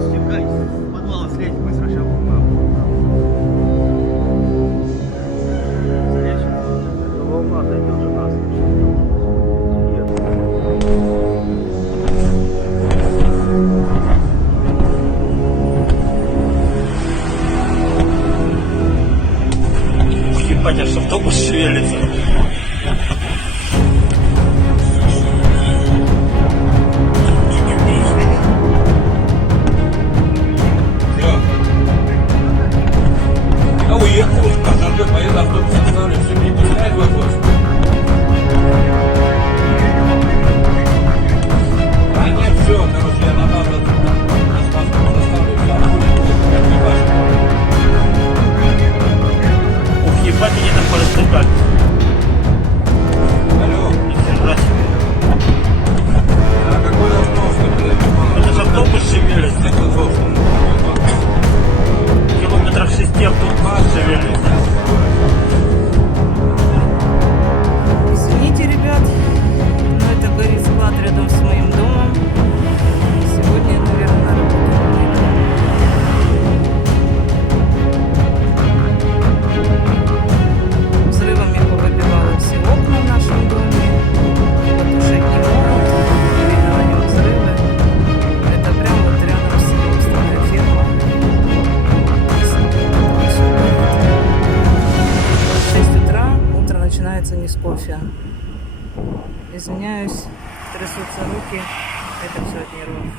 Стекай, в подвал слезь быстро, сейчас помыл. Волна дойдет до нас. Ебать, аж автобус шевелится. Я уехал, сказал, поеду автобус остановлюсь, все не пускает вопрос. А нет, все, короче, я на базу заставлю, все, будет, не важно. Ух, ебать, они там порастыкали. Алло, Нихера себе. а какой вопрос, блядь? Это же автобус шевелится. Километров 6 автобус шевелится. Извините, ребят, но это горит склад рядом с моим домом. Сегодня я, наверное, на работу не выйду. Взрывами повыбивало все окна в нашем доме. Потушить не могут. Видно на нем взрывы. Это прямо вот рядом с ним старая ферма. В 6 утра утро начинается не с кофе. Извиняюсь, трясутся руки. Это все от нервов.